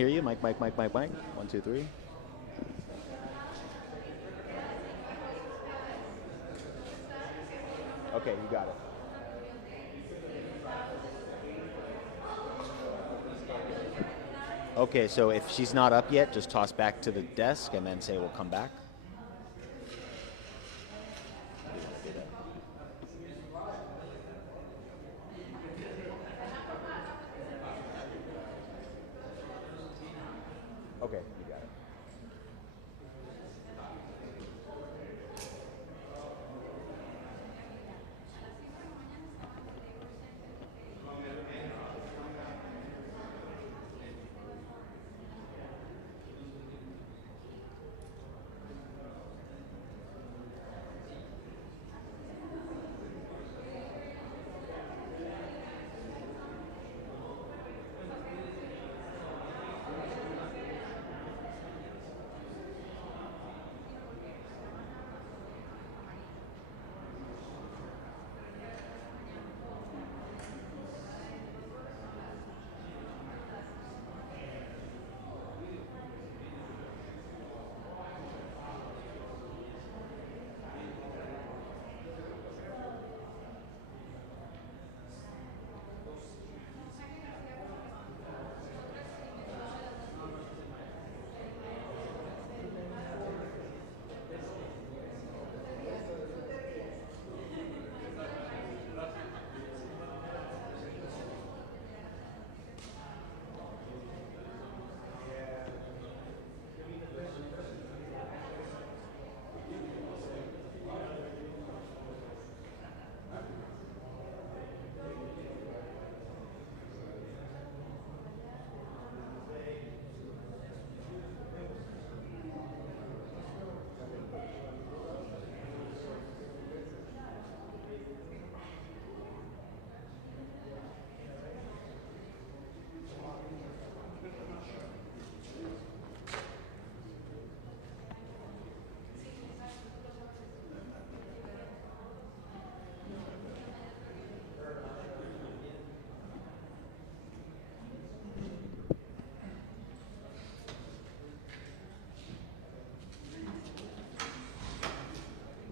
Hear you, Mike, Mike, Mike, Mike, Mike. 1, 2, 3. Okay, you got it. Okay, so if she's not up yet, just toss back to the desk and then say we'll come back. Okay, you got it.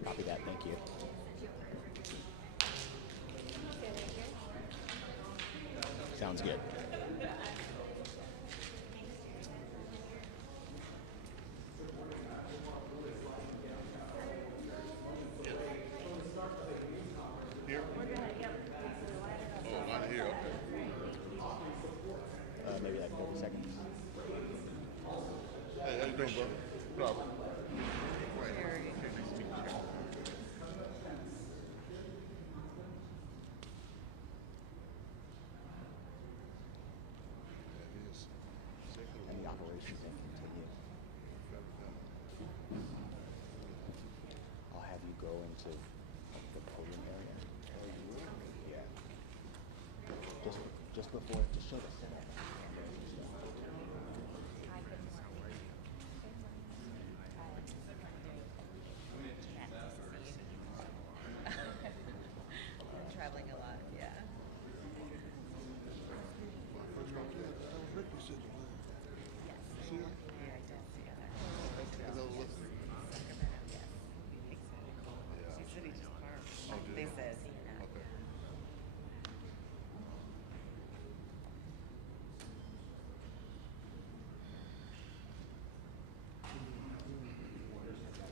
Copy that, thank you. Sounds good. Here? Oh, not here, okay. Maybe like 30 seconds. Hey, how you doing, bro? Problem. And the operations will continue. I'll have you go into the podium area. Yeah. Just before, just show the setup. I'm traveling a lot, yeah. Yes. Yeah, I did see her. Sacramento, yes. She said he just farmed. They said, Okay.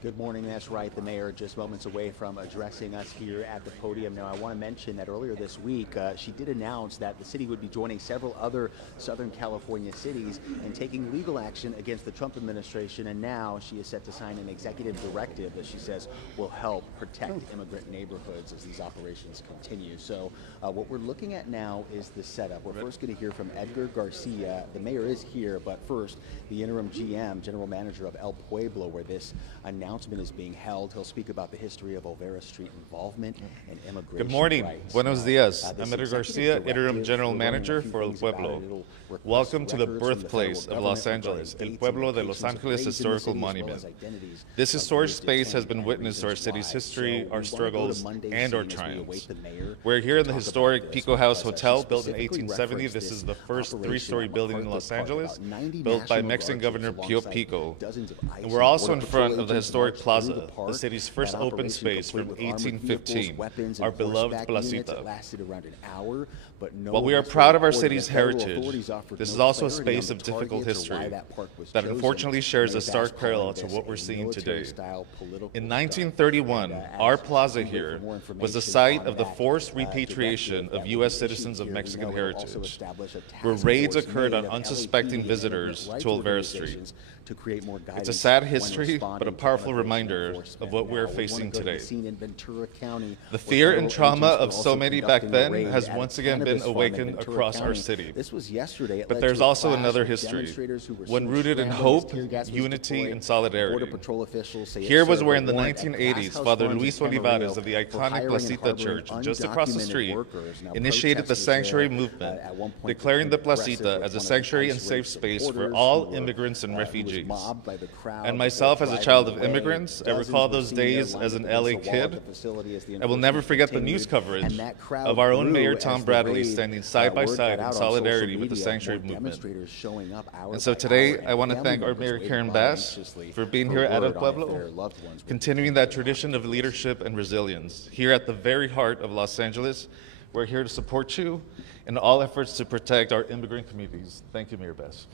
Good morning, that's right. The mayor just moments away from addressing us here at the podium. Now, I want to mention that earlier this week, she did announce that the city would be joining several other Southern California cities and taking legal action against the Trump administration. And now she is set to sign an executive directive that she says will help protect immigrant neighborhoods as these operations continue. So what we're looking at now is the setup. We're first going to hear from Edgar Garcia. The mayor is here, but first, the interim GM, general manager of El Pueblo, where this announcement announcement is being held. He'll speak about the history of Olvera Street involvement and immigration Good morning. rights. Buenos dias. This I'm Edgar executive Garcia, directive, Interim General we're learning a Manager few for El things about Pueblo. it. It'll request Welcome to the records from birthplace federal of Los government Angeles, regarding El dates Pueblo and de Los locations of Angeles graves in the Historical city, as well as Monument. identities This of historic those space has detained been and witness to our reasons city's why. history, So we our wanna go to struggles, Monday and our scene as we await triumphs. the mayor We're here in the to talk about historic this, Pico House because Hotel, she built in specifically 1870. referenced This is the first operation three-story on building in MacArthur Los Park, Angeles, about 90 built by National Mexican Guard Governor troops Pio alongside Pico. dozens of ICE And we're also in Border front Patrol of the agents historic marched plaza, through the park. the city's That first open operation space from complete with armored 1815, vehicles, weapons, and our beloved horseback units. placita. It lasted around an hour, but no While we are one proud of our reported city's that federal heritage, authorities offered this no is also a clarity on space the of difficult targets or why history that park was that chosen. unfortunately shares a Mayor Bass stark parallel calling to this what we're a seeing today. military-style political In stunt. 1931, And, our as plaza we wait here for more was the information site on of the that, forced repatriation directive of that U.S. we citizens of issued here, Mexican we know it'll also heritage, establish a task where raids force occurred made on of unsuspecting AAPI visitors immigrant to rights Olvera Street. organizations to create more It's a guidance sad when history, responding but a to powerful immigration reminder enforcement. of what we're Now, we wanna facing go to the today. scene in Ventura County, The where fear and federal trauma agents were of so also many back conducting a then raid has at a once again been cannabis farm in awakened Ventura across our County. city. This was yesterday. It But led there's to a also clash another with history, demonstrators who were one soon rooted in scrambling as hope, tear gas was unity, deployed. and solidarity. Border Patrol officials say it Here was served where a in the warrant at 1980s, Glass House Father Farms in Luis Camarillo Olivares of the for iconic hiring and Placita harboring Church just across the undocumented street workers. Now, initiated the protesters sanctuary there, movement, at one point declaring the became aggressive Placita with as a one of the sanctuary ICE and safe raid space for supporters all who were, immigrants and who was refugees. mobbed by the crowd And before myself, as a driving child of away. immigrants, I Dozens recall were those seen there days lined as an against LA the wall kid. of the facility as the I will never enforcement forget the continued, news coverage and that crowd of our own grew Mayor as Tom the Bradley raid, standing side by word side got in out on social solidarity with the media, sanctuary more movement. demonstrators showing up hour And so by today, hour, I want to and thank family our members Mayor waiting Karen on Bass anxiously for being for here at El word on if Pueblo, their loved ones were continuing that tradition of leadership and resilience. Here at the very heart of Los Angeles, we're here to support you in all efforts to protect our immigrant communities. Thank you, Mayor Bass.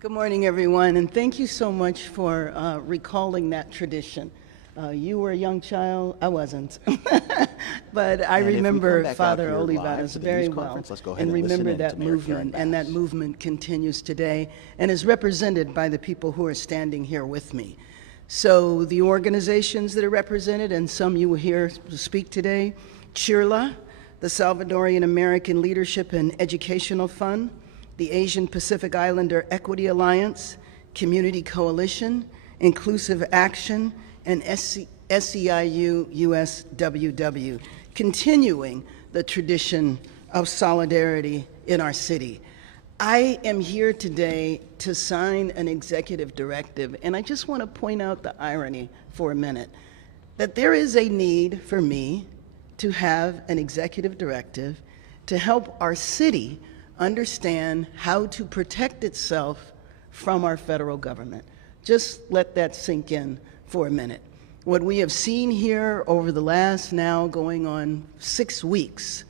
Good morning, everyone, and thank you so much for recalling that tradition. You were a young child, I wasn't, but I And if we come remember back out Father here live Olivares to the very news well, conference, let's go ahead and and listen remember in to that Mayor Karen movement, and that Bass. movement continues today and is represented by the people who are standing here with me. So the organizations that are represented, and some you will hear speak today, CHIRLA, the Salvadorian American Leadership and Educational Fund, the Asian Pacific Islander Equity Alliance, Community Coalition, Inclusive Action, and SEIU USWW, continuing the tradition of solidarity in our city. I am here today to sign an executive directive, and I just want to point out the irony for a minute, that there is a need for me to have an executive directive to help our city understand how to protect itself from our federal government. Just let that sink in for a minute. What we have seen here over the last now going on 6 weeks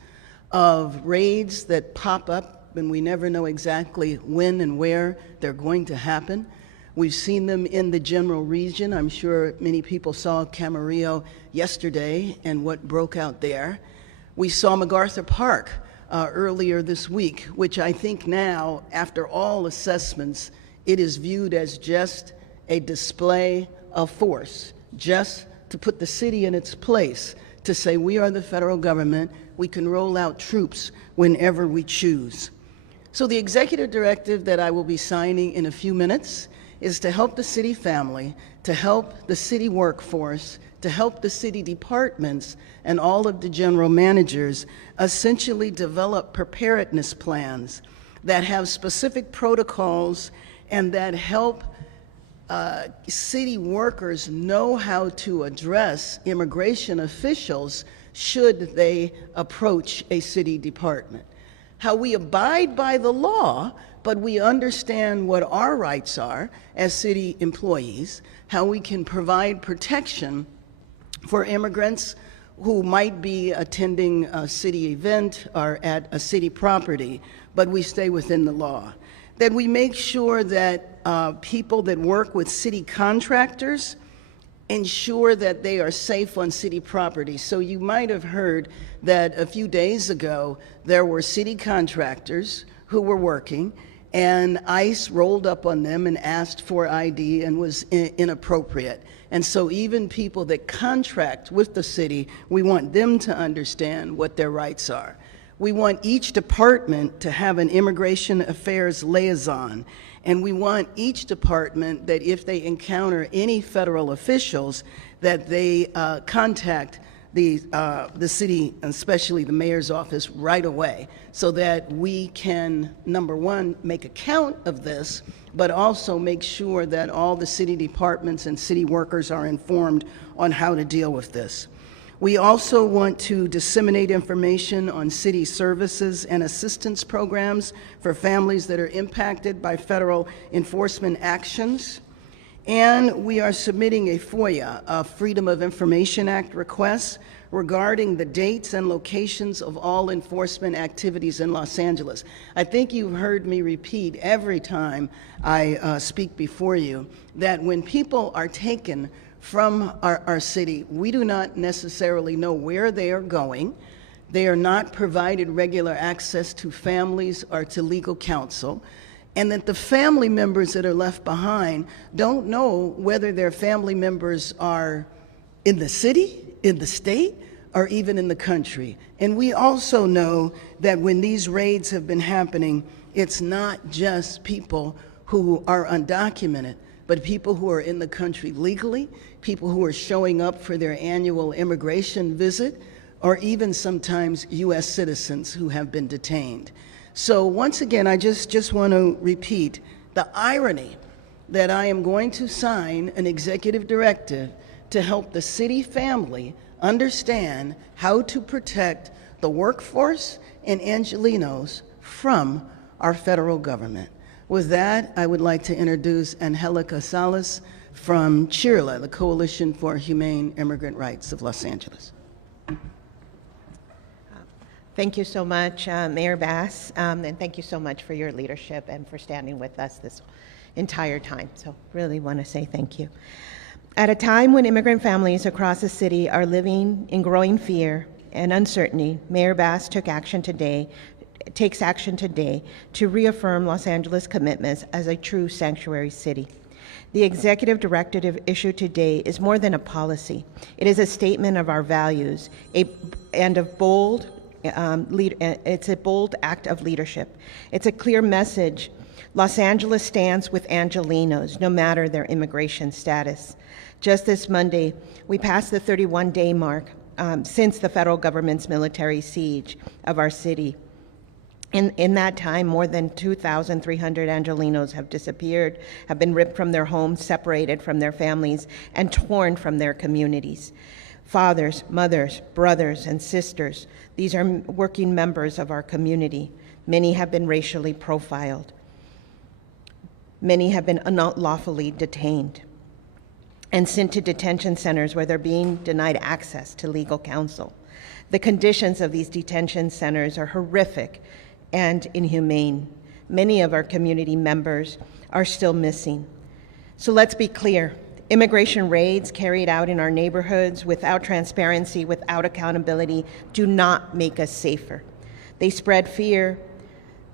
of raids that pop up and we never know exactly when and where they're going to happen. We've seen them in the general region. I'm sure many people saw Camarillo yesterday and what broke out there. We saw MacArthur Park earlier this week, which I think now, after all assessments, it is viewed as just a display of force, just to put the city in its place, to say we are the federal government, we can roll out troops whenever we choose. So the executive directive that I will be signing in a few minutes is to help the city family, to help the city workforce, to help the city departments and all of the general managers essentially develop preparedness plans that have specific protocols and that help city workers know how to address immigration officials should they approach a city department. How we abide by the law, but we understand what our rights are as city employees, how we can provide protection for immigrants who might be attending a city event or at a city property, but we stay within the law. That we make sure that people that work with city contractors ensure that they are safe on city property. So you might have heard that a few days ago there were city contractors who were working and ICE rolled up on them and asked for ID and was inappropriate. And so even people that contract with the city, we want them to understand what their rights are. We want each department to have an immigration affairs liaison, and we want each department that if they encounter any federal officials, that they contact the city, especially the mayor's office, right away, so that we can, number one, make account of this, but also make sure that all the city departments and city workers are informed on how to deal with this. We also want to disseminate information on city services and assistance programs for families that are impacted by federal enforcement actions. And we are submitting a FOIA, a Freedom of Information Act request, regarding the dates and locations of all enforcement activities in Los Angeles. I think you've heard me repeat every time I speak before you that when people are taken from our city, we do not necessarily know where they are going. They are not provided regular access to families or to legal counsel, and that the family members that are left behind don't know whether their family members are in the city, in the state, or even in the country. And we also know that when these raids have been happening, it's not just people who are undocumented, but people who are in the country legally, people who are showing up for their annual immigration visit, or even sometimes U.S. citizens who have been detained. So once again, I just want to repeat the irony that I am going to sign an executive directive to help the city family understand how to protect the workforce and Angelenos from our federal government. With that, I would like to introduce Angelica Salas from CHIRLA, the Coalition for Humane Immigrant Rights of Los Angeles. Thank you so much, Mayor Bass, and thank you so much for your leadership and for standing with us this entire time. So really want to say thank you. At a time when immigrant families across the city are living in growing fear and uncertainty, Mayor Bass takes action today to reaffirm Los Angeles' commitments as a true sanctuary city. The executive directive issued today is more than a policy. It is a statement of our values, it's a bold act of leadership. It's a clear message. Los Angeles stands with Angelenos, no matter their immigration status. Just this Monday, we passed the 31-day mark since the federal government's military siege of our city. In that time, more than 2,300 Angelenos have disappeared, have been ripped from their homes, separated from their families, and torn from their communities. Fathers, mothers, brothers, and sisters, these are working members of our community. Many have been racially profiled. Many have been unlawfully detained and sent to detention centers where they're being denied access to legal counsel. The conditions of these detention centers are horrific and inhumane. Many of our community members are still missing. So let's be clear. Immigration raids carried out in our neighborhoods without transparency, without accountability, do not make us safer. They spread fear,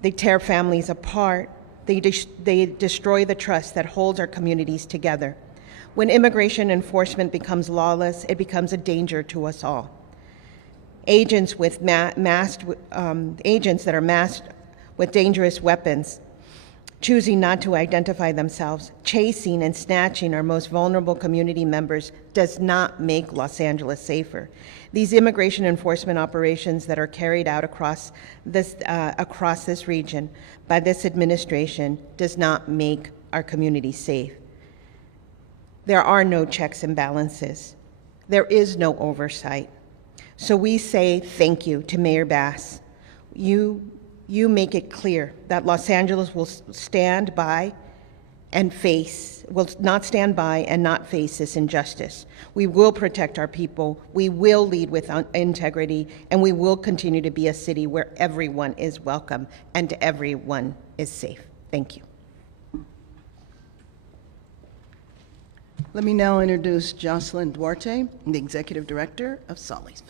they tear families apart, they destroy the trust that holds our communities together. When immigration enforcement becomes lawless, it becomes a danger to us all. Agents agents that are masked with dangerous weapons, choosing not to identify themselves, chasing and snatching our most vulnerable community members does not make Los Angeles safer. These immigration enforcement operations that are carried out across this region by this administration does not make our community safe. There are no checks and balances. There is no oversight. So we say thank you to Mayor Bass. You make it clear that Los Angeles will stand by and will not stand by and not face this injustice. We will protect our people, we will lead with integrity, and we will continue to be a city where everyone is welcome and everyone is safe. Thank you. Let me now introduce Jocelyn Duarte, the Executive Director of Solis.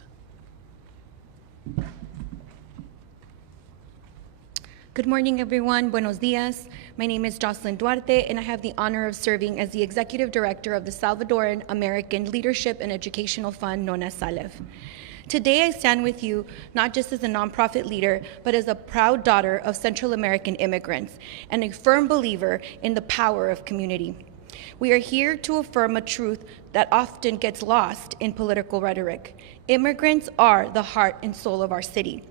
Good morning, everyone. Buenos dias. My name is Jocelyn Duarte, and I have the honor of serving as the Executive Director of the Salvadoran American Leadership and Educational Fund, known as SALEF. Today I stand with you not just as a nonprofit leader, but as a proud daughter of Central American immigrants and a firm believer in the power of community. We are here to affirm a truth that often gets lost in political rhetoric. Immigrants are the heart and soul of our city.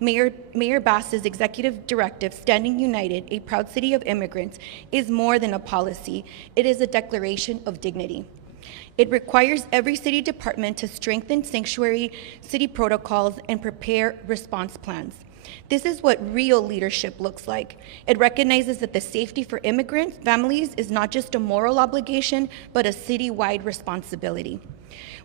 Mayor Bass's executive directive, Standing United, a proud city of immigrants, is more than a policy. It is a declaration of dignity. It requires every city department to strengthen sanctuary city protocols and prepare response plans. This is what real leadership looks like. It recognizes that the safety for immigrant families is not just a moral obligation, but a citywide responsibility.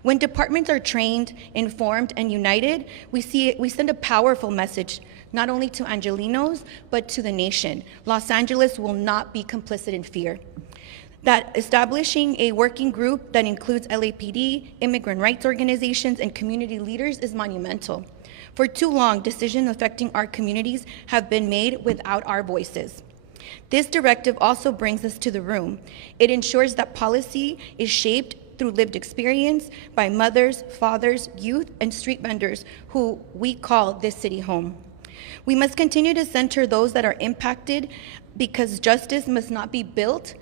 When departments are trained, informed, and united, we send a powerful message, not only to Angelenos, but to the nation. Los Angeles will not be complicit in fear. That establishing a working group that includes LAPD, immigrant rights organizations, and community leaders is monumental. For too long, decisions affecting our communities have been made without our voices. This directive also brings us to the room. It ensures that policy is shaped through lived experience by mothers, fathers, youth, and street vendors who we call this city home. We must continue to center those that are impacted because justice must not be built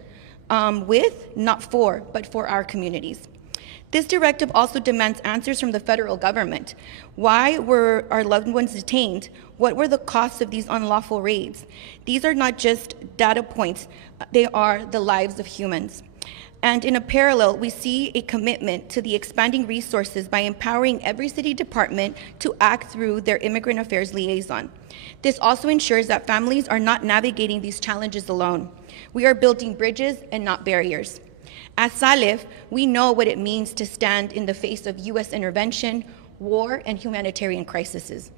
with, not for, but for our communities. This directive also demands answers from the federal government. Why were our loved ones detained? What were the costs of these unlawful raids? These are not just data points, they are the lives of humans. And in a parallel, we see a commitment to the expanding resources by empowering every city department to act through their immigrant affairs liaison. This also ensures that families are not navigating these challenges alone. We are building bridges and not barriers. As Salif, we know what it means to stand in the face of U.S. intervention, war, and humanitarian crises.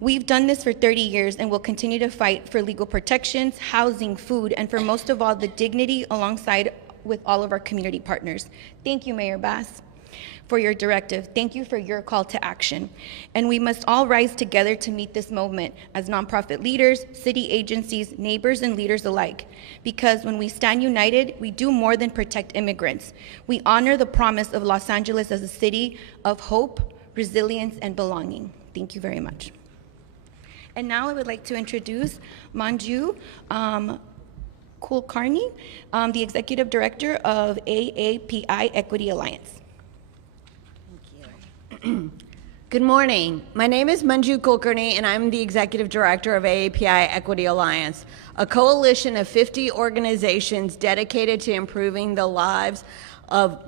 We've done this for 30 years and will continue to fight for legal protections, housing, food, and for most of all, the dignity alongside with all of our community partners. Thank you, Mayor Bass, for your directive. Thank you for your call to action. And we must all rise together to meet this moment as nonprofit leaders, city agencies, neighbors, and leaders alike. Because when we stand united, we do more than protect immigrants. We honor the promise of Los Angeles as a city of hope, resilience, and belonging. Thank you very much. And now I would like to introduce Manju Kulkarni, the Executive Director of AAPI Equity Alliance. Good morning. My name is Manju Kulkarni, and I'm the Executive Director of AAPI Equity Alliance, a coalition of 50 organizations dedicated to improving the lives of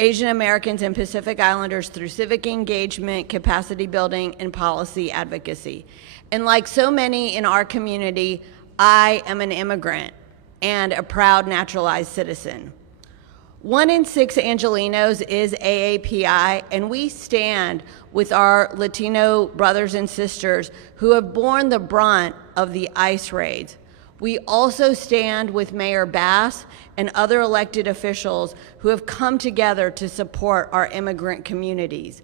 Asian Americans and Pacific Islanders through civic engagement, capacity building, and policy advocacy. And like so many in our community, I am an immigrant and a proud naturalized citizen. 1 in 6 Angelenos is AAPI, and we stand with our Latino brothers and sisters who have borne the brunt of the ICE raids. We also stand with Mayor Bass and other elected officials who have come together to support our immigrant communities.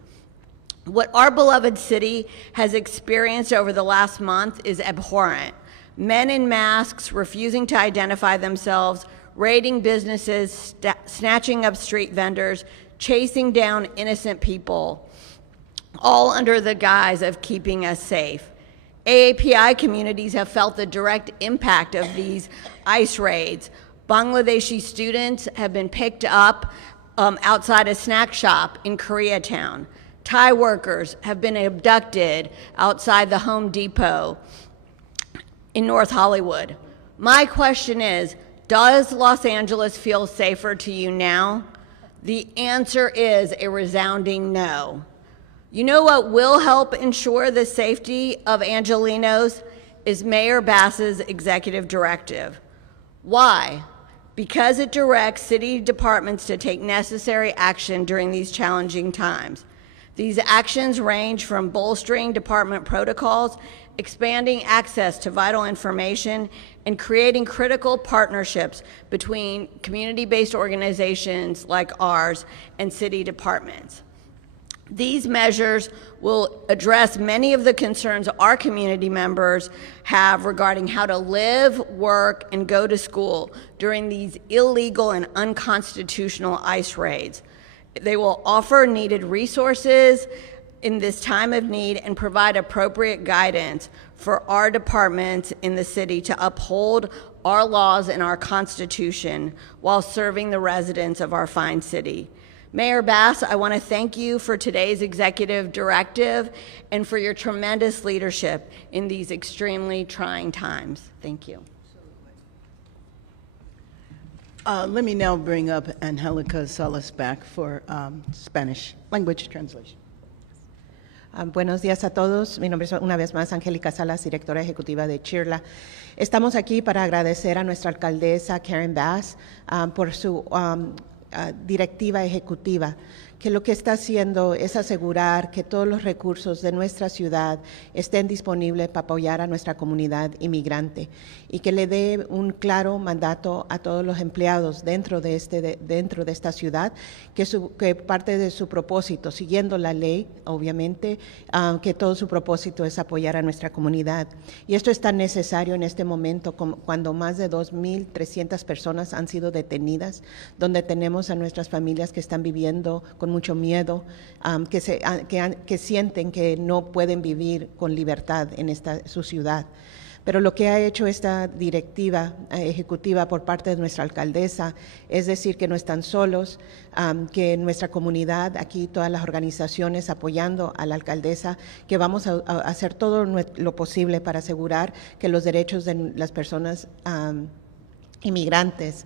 What our beloved city has experienced over the last month is abhorrent. Men in masks refusing to identify themselves, raiding businesses, snatching up street vendors, chasing down innocent people, all under the guise of keeping us safe. AAPI communities have felt the direct impact of these ICE raids. Bangladeshi students have been picked up outside a snack shop in Koreatown. Thai workers have been abducted outside the Home Depot in North Hollywood. My question is, does Los Angeles feel safer to you now? The answer is a resounding no. You know what will help ensure the safety of Angelenos is Mayor Bass's executive directive. Why? Because it directs city departments to take necessary action during these challenging times. These actions range from bolstering department protocols, expanding access to vital information, and creating critical partnerships between community-based organizations like ours and city departments. These measures will address many of the concerns our community members have regarding how to live, work, and go to school during these illegal and unconstitutional ICE raids. They will offer needed resources, in this time of need and provide appropriate guidance for our departments in the city to uphold our laws and our Constitution while serving the residents of our fine city. Mayor Bass, I want to thank you for today's executive directive and for your tremendous leadership in these extremely trying times. Thank you. Let me now bring up Angelica Salas back for Spanish language translation. Buenos días a todos. Mi nombre es una vez más Angélica Salas, directora ejecutiva de CHIRLA. Estamos aquí para agradecer a nuestra alcaldesa Karen Bass por su directiva ejecutiva, que lo que está haciendo es asegurar que todos los recursos de nuestra ciudad estén disponibles para apoyar a nuestra comunidad inmigrante y que le dé un claro mandato a todos los empleados dentro de esta ciudad, que parte de su propósito, siguiendo la ley, obviamente, que todo su propósito es apoyar a nuestra comunidad. Y esto es tan necesario en este momento cuando más de 2,300 personas han sido detenidas, donde tenemos a nuestras familias que están viviendo con mucho miedo, que sienten que no pueden vivir con libertad en su ciudad. Pero lo que ha hecho esta directiva ejecutiva por parte de nuestra alcaldesa es decir que no están solos, que nuestra comunidad, aquí todas las organizaciones apoyando a la alcaldesa, que vamos a hacer todo lo posible para asegurar que los derechos de las personas inmigrantes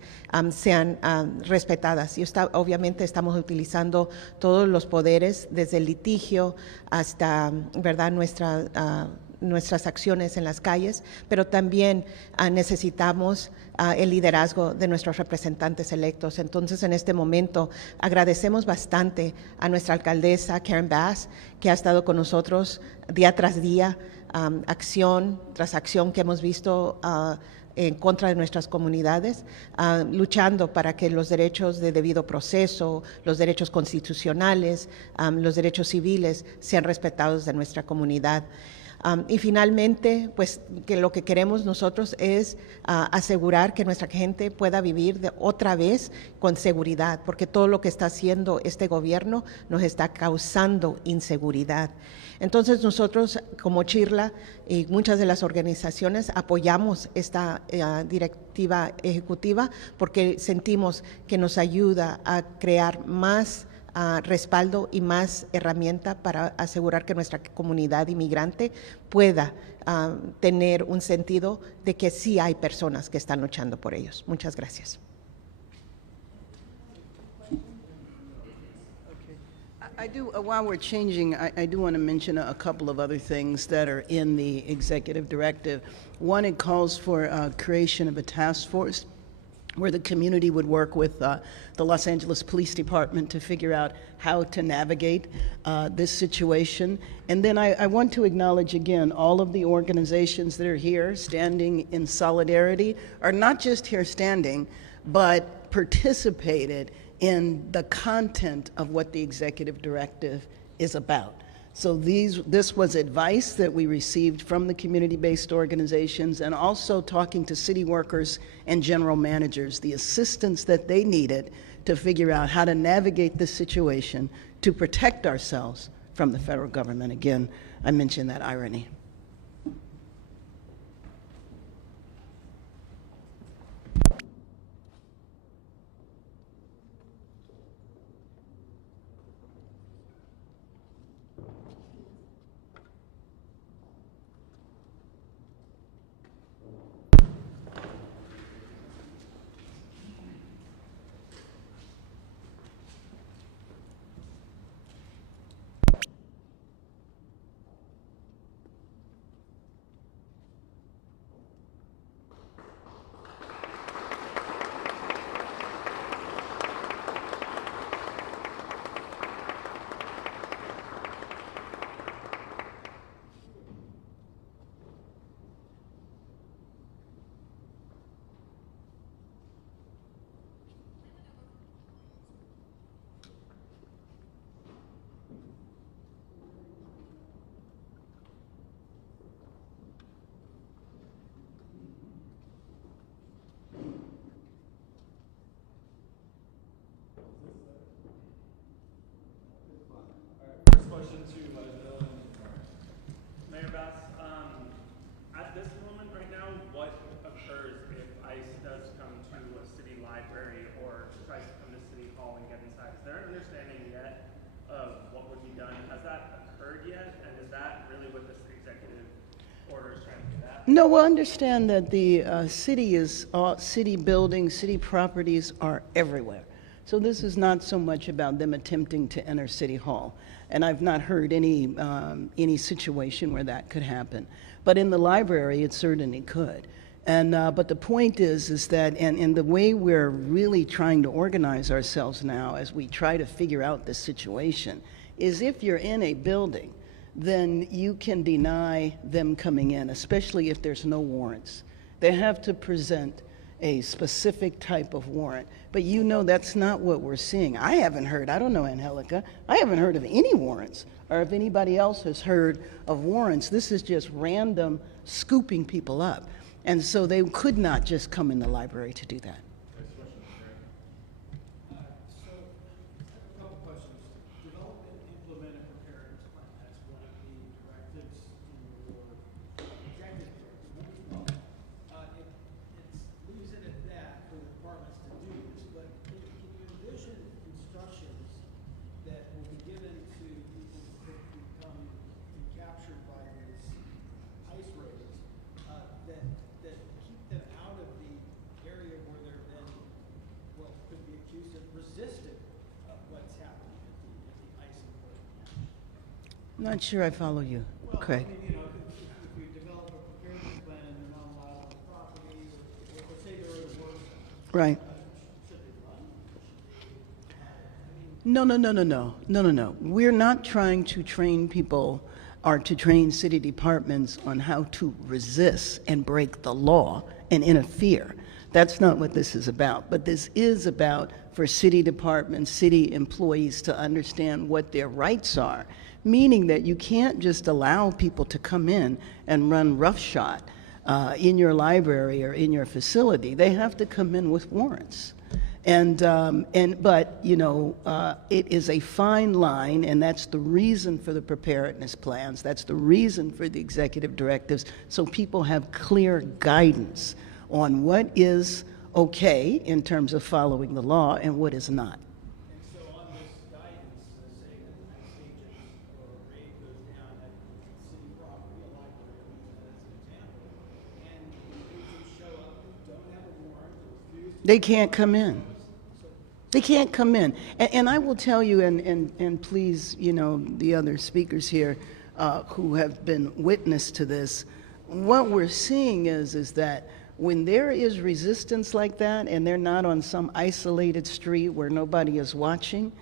sean respetadas. Y obviamente estamos utilizando todos los poderes, desde el litigio hasta, ¿verdad?, nuestras acciones en las calles, pero también necesitamos el liderazgo de nuestros representantes electos. Entonces, en este momento, agradecemos bastante a nuestra alcaldesa, Karen Bass, que ha estado con nosotros día tras día, acción tras acción que hemos visto en contra de nuestras comunidades, luchando para que los derechos de debido proceso, los derechos constitucionales, los derechos civiles sean respetados de nuestra comunidad. Y finalmente, pues que lo que queremos nosotros es asegurar que nuestra gente pueda vivir otra vez con seguridad, porque todo lo que está haciendo este gobierno nos está causando inseguridad. Entonces nosotros como CHIRLA y muchas de las organizaciones apoyamos esta directiva ejecutiva porque sentimos que nos ayuda a crear más respaldo y más herramienta para asegurar que nuestra comunidad inmigrante pueda tener un sentido de que sí hay personas que están luchando por ellos. Muchas gracias. While we're changing, I do want to mention a couple of other things that are in the executive directive. One, it calls for creation of a task force where the community would work with the Los Angeles Police Department to figure out how to navigate this situation. And then I want to acknowledge again all of the organizations that are here standing in solidarity, are not just here standing, but participated in the content of what the executive directive is about. So this was advice that we received from the community-based organizations and also talking to city workers and general managers, the assistance that they needed to figure out how to navigate this situation to protect ourselves from the federal government. Again, I mentioned that irony. question to Dylan. Mayor Bass, at this moment right now, what occurs if ICE does come to a city library or tries to come to City Hall and get inside? Is there an understanding yet of what would be done? Has that occurred yet? And is that really what this executive order is trying to get at? No, well, understand that the city buildings, city properties are everywhere. So this is not so much about them attempting to enter City Hall. And I've not heard any situation where that could happen. But in the library, it certainly could. And, but the point is that, and the way we're really trying to organize ourselves now as we try to figure out this situation, is if you're in a building, then you can deny them coming in, especially if there's no warrants. They have to present a specific type of warrant. But you know that's not what we're seeing. I haven't heard, I don't know, Angelica, I haven't heard of any warrants, or if anybody else has heard of warrants. This is just random scooping people up. And so they could not just come in the library to do that. So, a couple questions. Develop and implement a preparedness plan. That's one of the directives in your executive directive. It leaves it at that for the departments to do this, but can you envision instructions that will be given to people who become captured by these ICE raids that keep them out of the area where they're then, well, could be accused of resisting what's happening at the ICE enforcement? I'm not sure I follow you. Well, Okay. I mean, if we develop a preparedness plan and they're not allowed on the property, or say they're at work, Right. should they run? No. We're not trying to train people or to train city departments on how to resist and break the law and interfere. That's not what this is about. But this is about for city departments, city employees to understand what their rights are, meaning that you can't just allow people to come in and run roughshod in your library or in your facility. They have to come in with warrants. But you know, it is a fine line, and that's the reason for the preparedness plans. That's the reason for the executive directives, so people have clear guidance on what is okay in terms of following the law and what is not. And so on this guidance, say that the next agent or a raid goes down at city property, a library, as an example, and the agents show up who don't have a warrant or refuse to. They can't come in. They can't come in. And I will tell you, and please, you know, the other speakers here who have been witness to this, what we're seeing is that when there is resistance like that and they're not on some isolated street where nobody is watching,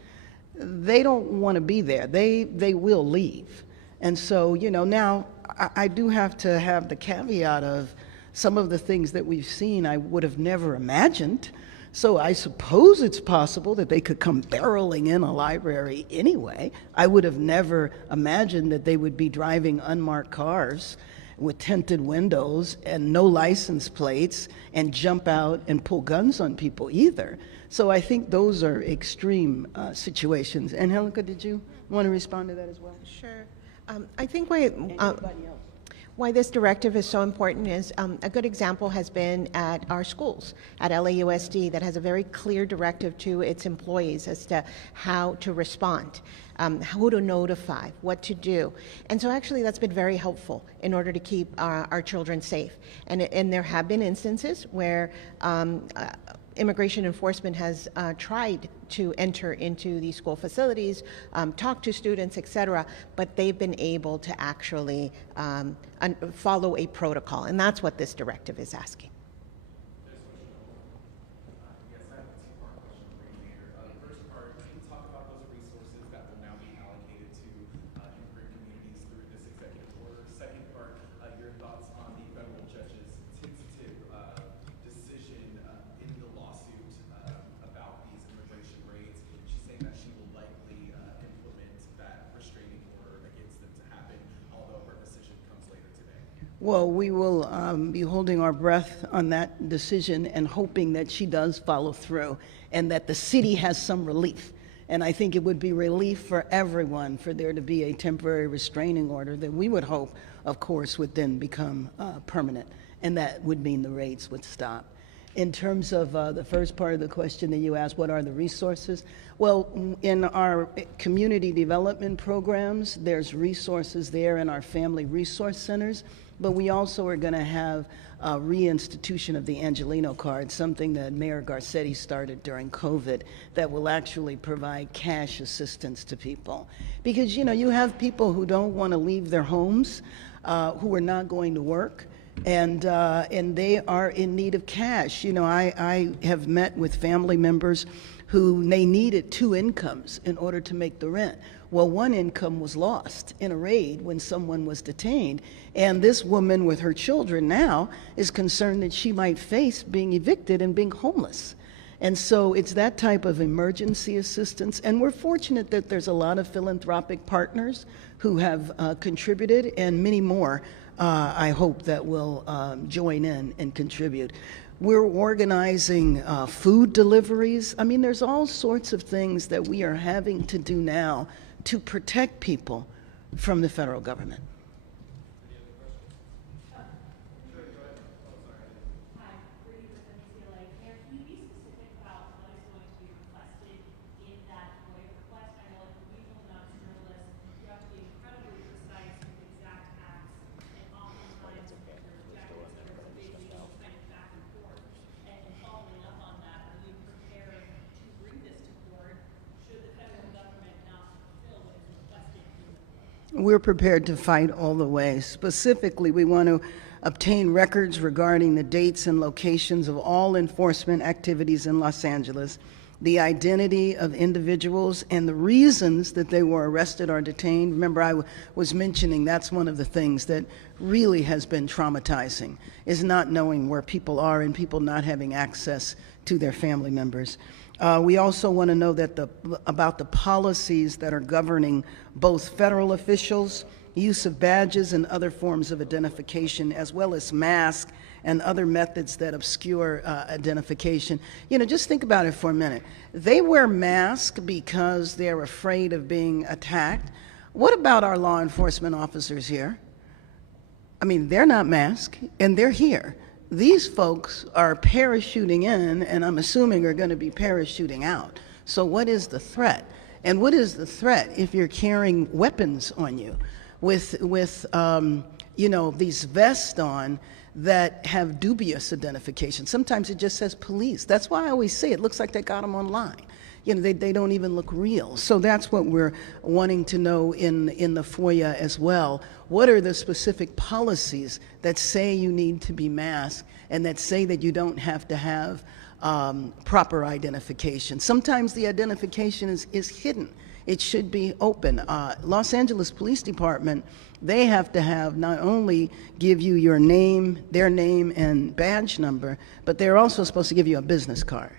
they don't want to be there. They will leave. And so, you know, now I do have to have the caveat of some of the things that we've seen I would have never imagined. So I suppose it's possible that they could come barreling in a library anyway. I would have never imagined that they would be driving unmarked cars with tinted windows and no license plates and jump out and pull guns on people either. So I think those are extreme situations. And Angelica, did you want to respond to that as well? Sure. I think why this directive is so important is a good example has been at our schools, at LAUSD, that has a very clear directive to its employees as to how to respond, who to notify, what to do. And so actually that's been very helpful in order to keep our children safe. And there have been instances where immigration enforcement has tried to enter into these school facilities, talk to students, etc., but they've been able to actually follow a protocol, and that's what this directive is asking. Yes, I have a two-part question for you, Mayor. The first part, can you talk about those resources that will now be allocated to immigrant communities through this executive order? Second part, your thoughts on the federal judge's tentative decision in the lawsuit about these immigration raids. She's saying that she will likely implement that restraining order against them to happen, although her decision comes later today. Well, we will be holding our breath on that decision and hoping that she does follow through and that the city has some relief. And I think it would be relief for everyone for there to be a temporary restraining order that we would hope, of course, would then become permanent. And that would mean the raids would stop. In terms of the first part of the question that you asked, what are the resources? Well, in our community development programs, there's resources there in our family resource centers, but we also are going to have a reinstitution of the Angelino card, something that Mayor Garcetti started during COVID, that will actually provide cash assistance to people. Because, you know, you have people who don't want to leave their homes, who are not going to work, and they are in need of cash. You know, I have met with family members who they needed 2 incomes in order to make the rent. Well, 1 income was lost in a raid when someone was detained, and this woman with her children now is concerned that she might face being evicted and being homeless. And so it's that type of emergency assistance, and we're fortunate that there's a lot of philanthropic partners who have contributed, and many more I hope that will join in and contribute. We're organizing food deliveries. I mean, there's all sorts of things that we are having to do now to protect people from the federal government. We're prepared to fight all the way. Specifically, we want to obtain records regarding the dates and locations of all enforcement activities in Los Angeles, the identity of individuals, and the reasons that they were arrested or detained. Remember, I was mentioning that's one of the things that really has been traumatizing, is not knowing where people are and people not having access to their family members. We also want to know that about the policies that are governing both federal officials, use of badges and other forms of identification, as well as masks and other methods that obscure identification. You know, just think about it for a minute. They wear masks because they're afraid of being attacked. What about our law enforcement officers here? I mean, they're not masked, and they're here. These folks are parachuting in, and I'm assuming are going to be parachuting out. So what is the threat? And what is the threat if you're carrying weapons on you with you know, these vests on that have dubious identification? Sometimes it just says police. That's why I always say it looks like they got them online. You know, they don't even look real. So that's what we're wanting to know in the FOIA as well. What are the specific policies that say you need to be masked and that say that you don't have to have proper identification? Sometimes the identification is hidden. It should be open. Los Angeles Police Department, they have to have not only give you your name, their name and badge number, but they're also supposed to give you a business card.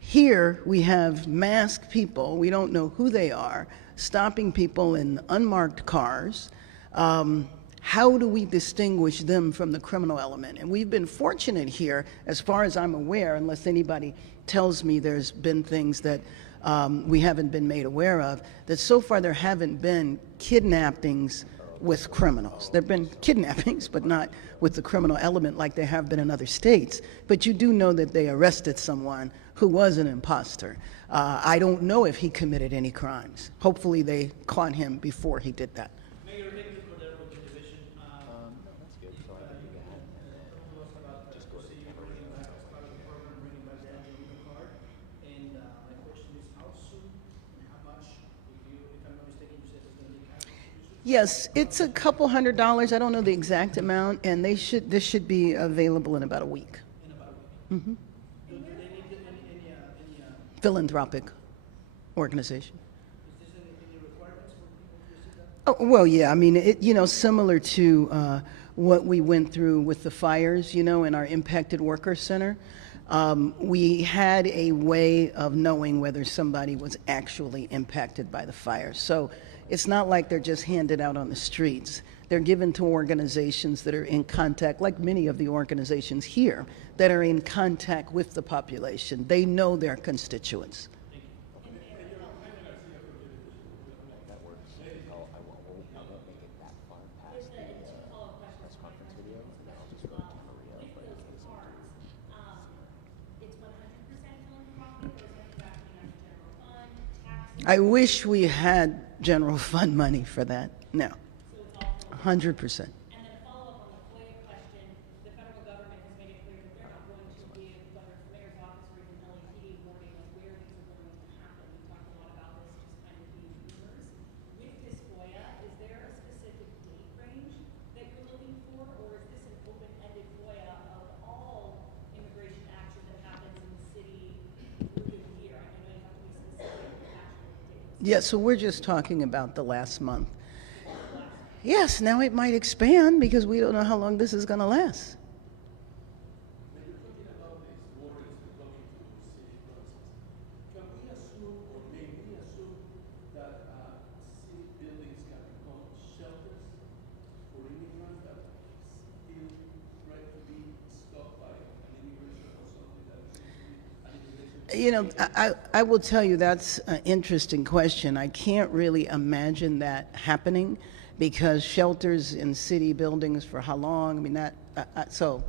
Here we have masked people, we don't know who they are, stopping people in unmarked cars. How do we distinguish them from the criminal element? And we've been fortunate here, as far as I'm aware, unless anybody tells me there's been things that we haven't been made aware of, that so far there haven't been kidnappings with criminals. There have been kidnappings, but not with the criminal element like there have been in other states. But you do know that they arrested someone who was an imposter. I don't know if he committed any crimes. Hopefully they caught him before he did that. Mayor, thank you for that with your division. That's good. So I think you got it. Just go to the Bringing back as part of the program, bringing back the Angelino card. And my question is, how soon and how much, if I'm not mistaken, you said it's going to be cash distribution? Yes, it's a couple $100. I don't know the exact amount, and this should be available in about a week. In about a week. Mm-hmm. Do they need any Philanthropic organization. is this any requirements for people to receive that? Oh, well, yeah, I mean, you know, similar to what we went through with the fires, you know, in our Impacted Worker Center, we had a way of knowing whether somebody was actually impacted by the fire. So it's not like they're just handed out on the streets. They're given to organizations that are in contact, like many of the organizations here, that are in contact with the population. They know their constituents. I wish we had general fund money for that. No, 100%. And then a follow-up on the FOIA question, the federal government has made it clear that they're not going to give, whether it's the mayor's office or even LAPD, warning of where these are going to happen. We talked a lot about this just kind of being rumors. With this FOIA, is there a specific date range that you're looking for, or is this an open-ended FOIA of all immigration action that happens in the city through the year? I know you have to be specific with actual dates. Yeah, so we're just talking about the last month. Yes, now it might expand because we don't know how long this is going to last. When you're talking about these warrants belonging to city process, can we assume, or may we assume, that city buildings can become shelters for immigrants that still try to be stopped by an immigration or something that seems to be an immigration? You know, I will tell you that's an interesting question. I can't really imagine that happening because shelters in city buildings for how long? I mean, so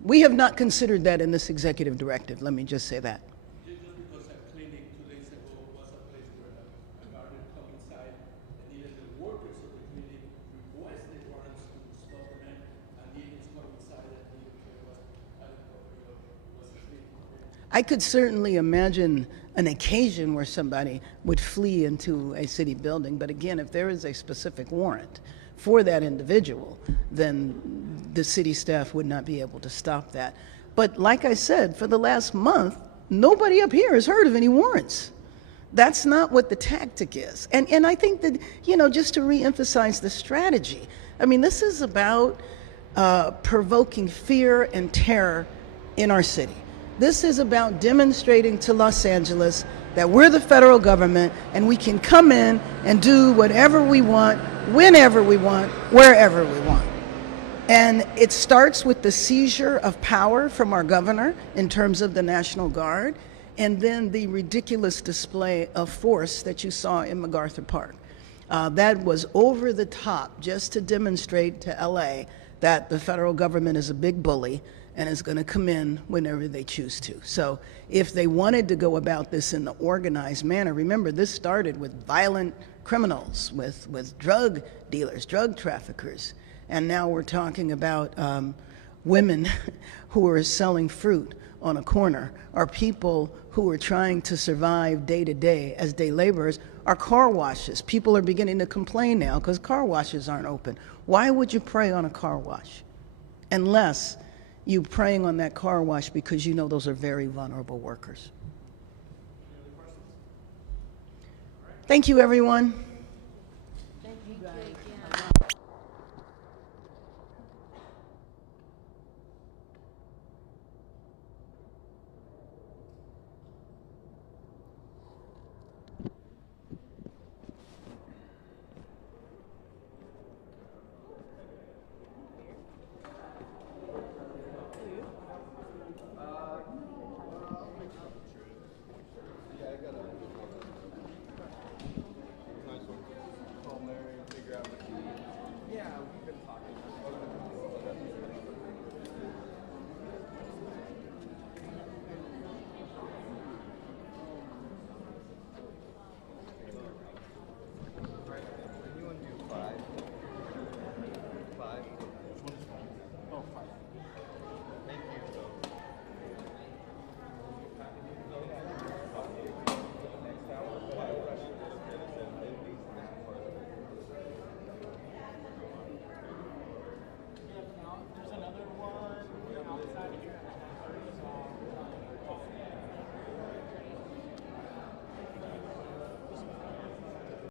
we have not considered that in this executive directive. Let me just say that. Just because a clinic 2 days ago was a place where a gardener come inside and even the workers of the clinic requested warrants to stop the man and the agents come inside and even there was a clinic. I could certainly imagine an occasion where somebody would flee into a city building, but again, if there is a specific warrant for that individual, then the city staff would not be able to stop that. But like I said, for the last month, nobody up here has heard of any warrants. That's not what the tactic is. And I think that, you know, just to reemphasize the strategy, I mean, this is about provoking fear and terror in our city. This is about demonstrating to Los Angeles that we're the federal government and we can come in and do whatever we want, whenever we want, wherever we want. And it starts with the seizure of power from our governor in terms of the National Guard, and then the ridiculous display of force that you saw in MacArthur Park. That was over the top just to demonstrate to LA that the federal government is a big bully and is going to come in whenever they choose to. So if they wanted to go about this in the organized manner, remember this started with violent criminals, with drug dealers, drug traffickers, and now we're talking about women who are selling fruit on a corner, or people who are trying to survive day to day as day laborers, are car washes. People are beginning to complain now because car washes aren't open. Why would you prey on a car wash? Unless you preying on that car wash because you know those are very vulnerable workers. Thank you, everyone. Thank you again.